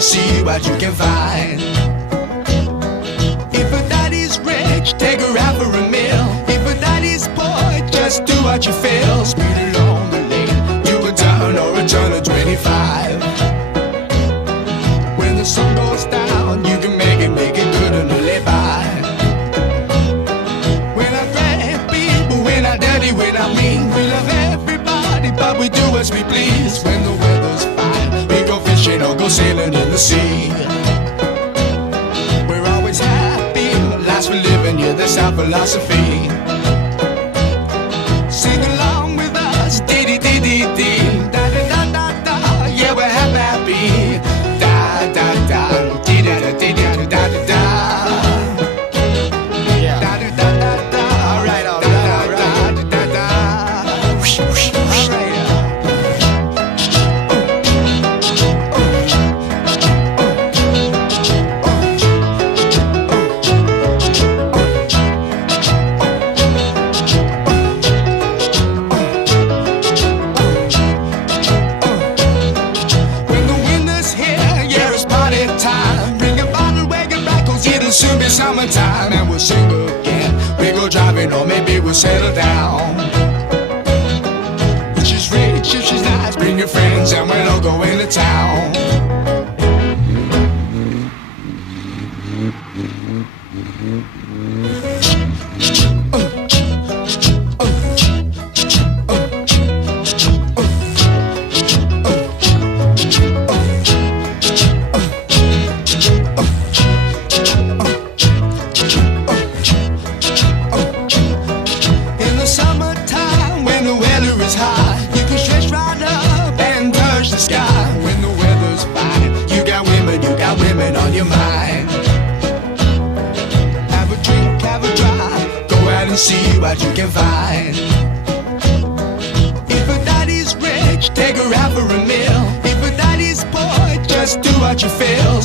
and see what you can find. If a daddy's rich, take her out for a meal. If a daddy's poor, just do what you feel. Speed along the lane, do a turn or a turn of 25. When the sun goes down, you can make it good and live by. We're not bad people, we're not dirty, we're not mean. We love everybody, but we do as we please. When the weather's fine, we go fishing or go sailing in the sea. We're always happy, lives we're living, yeah, that's our philosophy. Sing along with us, dee-dee-dee-dee-dee, da-da-da-da-da, yeah, we're happy. Da-da-da, dee-da-da-dee-da-da-da-da. Da-da-da-da-da, all right, all right, all right, da-da-da. All right. Soon be summertime and we'll sing again. We go driving or maybe we'll settle down. If she's rich, if she's nice, bring your friends and we'll all go into town. You can stretch right up and touch the sky. When the weather's fine, you got women on your mind. Have a drink, have a drive, go out and see what you can find. If a daddy's rich, take her out for a meal. If a daddy's poor, just do what you feel.